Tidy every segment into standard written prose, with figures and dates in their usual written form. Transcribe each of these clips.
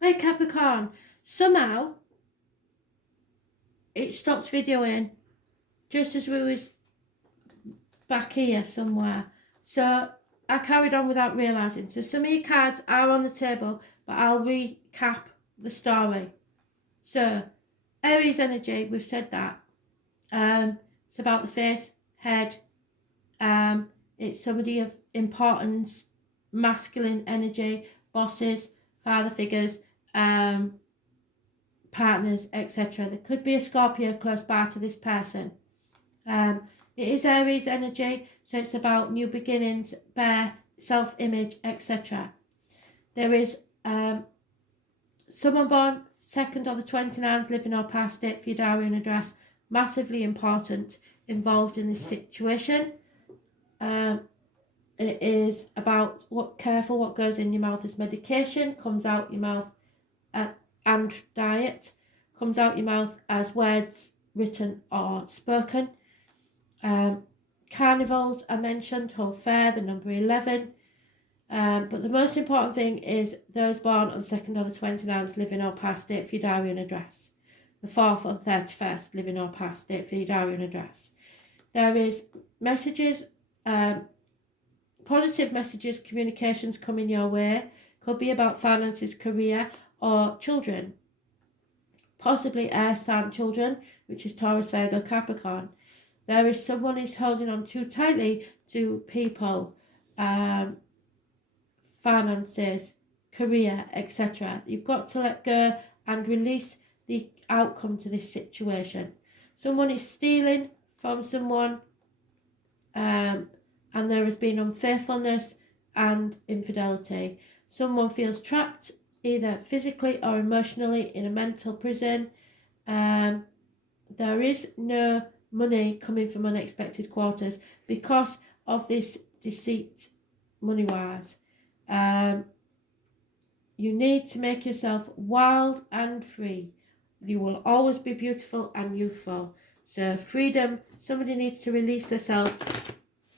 Right, Capricorn. Somehow it stopped videoing just as we was back here somewhere. So I carried on without realising. So some of your cards are on the table, but I'll recap the story. So Aries energy, we've said that. It's about the face, head. It's somebody of importance, masculine energy, bosses, father figures, partners, etc. There could be a Scorpio close by to this person. It is Aries energy, so it's about new beginnings, birth, self-image, etc. There is someone born 2nd or the 29th, living or past date for your diary and address, massively important, involved in this situation. It is about careful what goes in your mouth as medication, comes out your mouth, and diet, comes out your mouth as words written or spoken. Carnivals I mentioned, whole fair, the number 11. But the most important thing is those born on the 2nd or the 29th, living or past date for your diary and address. The 4th or the 31st, living or past date for your diary and address. There is messages, positive messages, communications coming your way. Could be about finances, career, or children. Possibly air sign children, which is Taurus, Virgo, Capricorn. There is someone who's holding on too tightly to people, finances, career, etc. You've got to let go and release the outcome to this situation. Someone is stealing from someone, and there has been unfaithfulness and infidelity. Someone feels trapped either physically or emotionally in a mental prison. There is no money coming from unexpected quarters because of this deceit money-wise. You need to make yourself wild and free. You will always be beautiful and youthful. So freedom, somebody needs to release themselves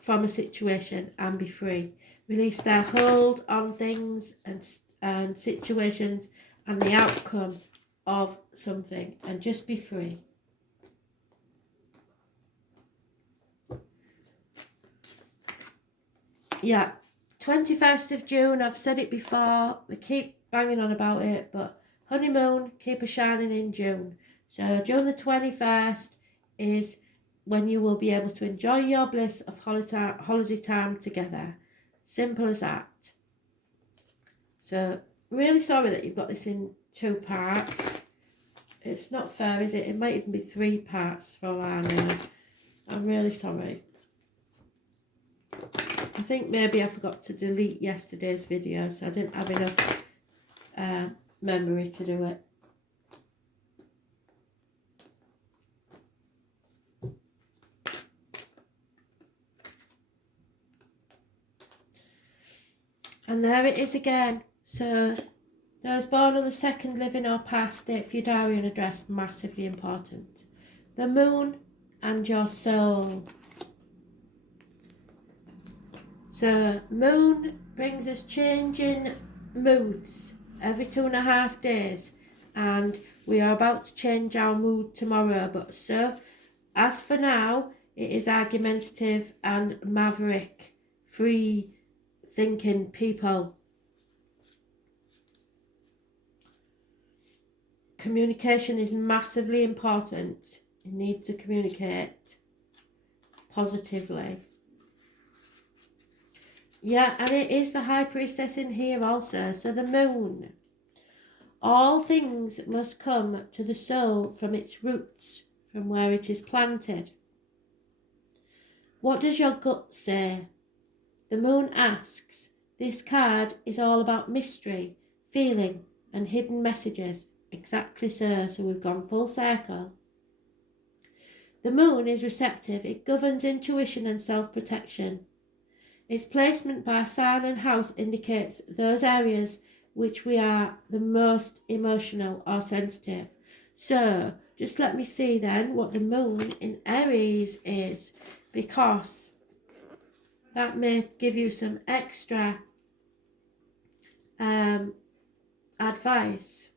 from a situation and be free. Release their hold on things and situations and the outcome of something and just be free. Yeah, 21st of June, I've said it before, they keep banging on about it, but honeymoon, keep a shining in June. So June the 21st is when you will be able to enjoy your bliss of holiday time together. Simple as that. So really sorry that you've got this in 2 parts. It's not fair, is it? It might even be 3 parts for all I know. I'm really sorry. I think maybe I forgot to delete yesterday's video, so I didn't have enough memory to do it. And there it is again. So those born on the 2nd, living or past date for your diary and address, massively important. The moon and your soul. So moon brings us changing moods every 2.5 days, and we are about to change our mood tomorrow. But so as for now, it is argumentative and maverick, free thinking people. Communication is massively important. You need to communicate positively. Yeah, and it is the High Priestess in here also. So the moon. All things must come to the soul from its roots, from where it is planted. What does your gut say? The moon asks. This card is all about mystery, feeling, and hidden messages. Exactly so we've gone full circle. The moon is receptive. It governs intuition and self-protection. Its placement by sign and house indicates those areas which we are the most emotional or sensitive. So just let me see then what the moon in Aries is, because that may give you some extra advice.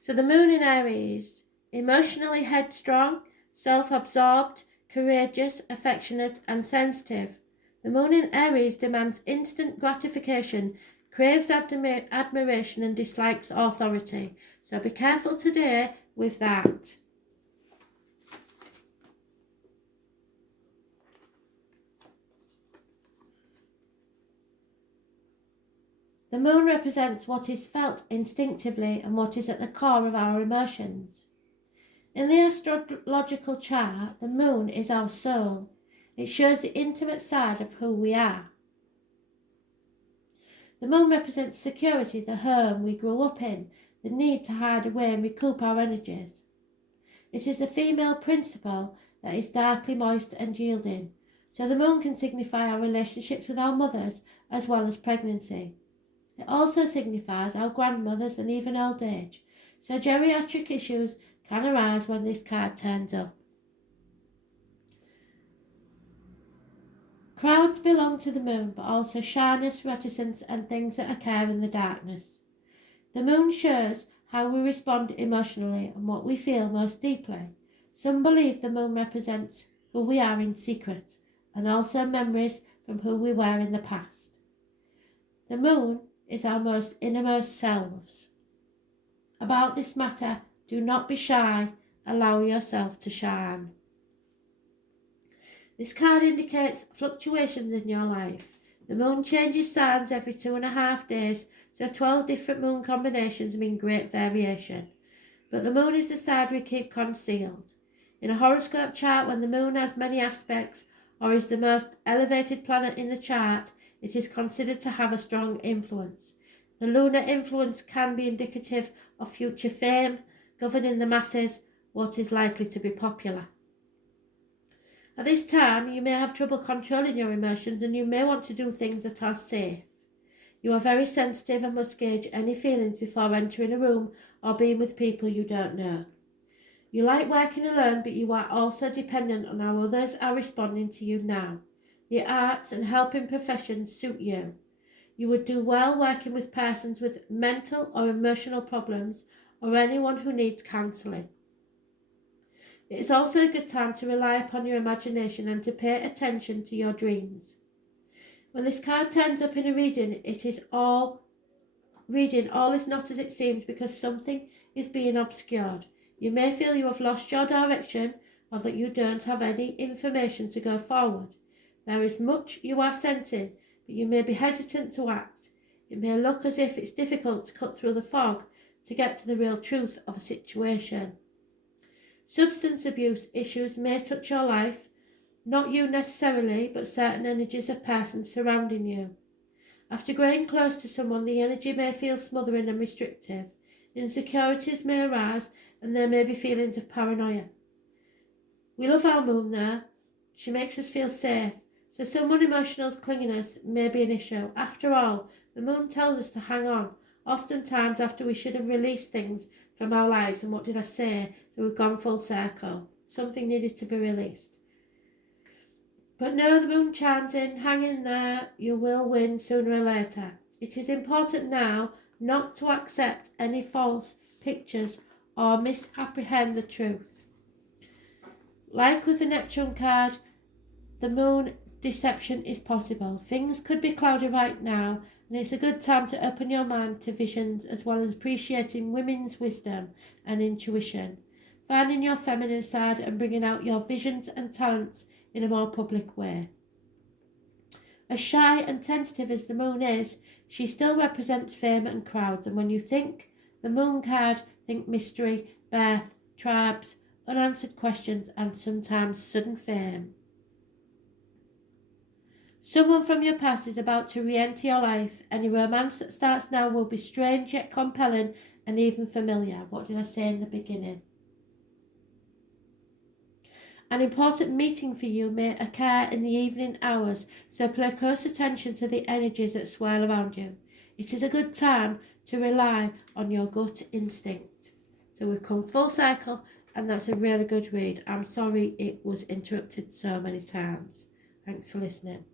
So the moon in Aries, emotionally headstrong, self-absorbed, courageous, affectionate and sensitive. The moon in Aries demands instant gratification, craves admiration and dislikes authority. So be careful today with that. The moon represents what is felt instinctively and what is at the core of our emotions. In the astrological chart, the moon is our soul. It shows the intimate side of who we are. The moon represents security, the home we grew up in, the need to hide away and recoup our energies. It is a female principle that is darkly moist and yielding, so the moon can signify our relationships with our mothers as well as pregnancy. It also signifies our grandmothers and even old age, so geriatric issues can arise when this card turns up. Crowds belong to the moon, but also shyness, reticence and things that occur in the darkness. The moon shows how we respond emotionally and what we feel most deeply. Some believe the moon represents who we are in secret and also memories from who we were in the past. The moon is our most innermost selves. About this matter, do not be shy, allow yourself to shine. This card indicates fluctuations in your life. The moon changes signs every 2.5 days, so 12 different moon combinations mean great variation. But the moon is the side we keep concealed. In a horoscope chart, when the moon has many aspects or is the most elevated planet in the chart, it is considered to have a strong influence. The lunar influence can be indicative of future fame, governing the masses, what is likely to be popular. At this time, you may have trouble controlling your emotions and you may want to do things that are safe. You are very sensitive and must gauge any feelings before entering a room or being with people you don't know. You like working alone, but you are also dependent on how others are responding to you now. The arts and helping professions suit you. You would do well working with persons with mental or emotional problems or anyone who needs counselling. It is also a good time to rely upon your imagination and to pay attention to your dreams. When this card turns up in a reading, all is not as it seems because something is being obscured. You may feel you have lost your direction or that you don't have any information to go forward. There is much you are sensing, but you may be hesitant to act. It may look as if it's difficult to cut through the fog to get to the real truth of a situation. Substance abuse issues may touch your life, not you necessarily, but certain energies of persons surrounding you. After growing close to someone, the energy may feel smothering and restrictive. Insecurities may arise and there may be feelings of paranoia. We love our moon though. She makes us feel safe, so someone emotional clinginess may be an issue. After all, the moon tells us to hang on, oftentimes after we should have released things from our lives. And what did I say? So we've gone full circle. Something needed to be released. But no, the moon chimes in, hang in there, you will win sooner or later. It is important now not to accept any false pictures or misapprehend the truth. Like with the Neptune card, the moon deception is possible. Things could be cloudy right now, and it's a good time to open your mind to visions as well as appreciating women's wisdom and intuition, finding your feminine side and bringing out your visions and talents in a more public way. As shy and tentative as the moon is, she still represents fame and crowds, and when you think the moon card, think mystery, birth, tribes, unanswered questions and sometimes sudden fame. Someone from your past is about to re-enter your life. Any romance that starts now will be strange yet compelling and even familiar. What did I say in the beginning? An important meeting for you may occur in the evening hours, so pay close attention to the energies that swirl around you. It is a good time to rely on your gut instinct. So we've come full circle, and that's a really good read. I'm sorry it was interrupted so many times. Thanks for listening.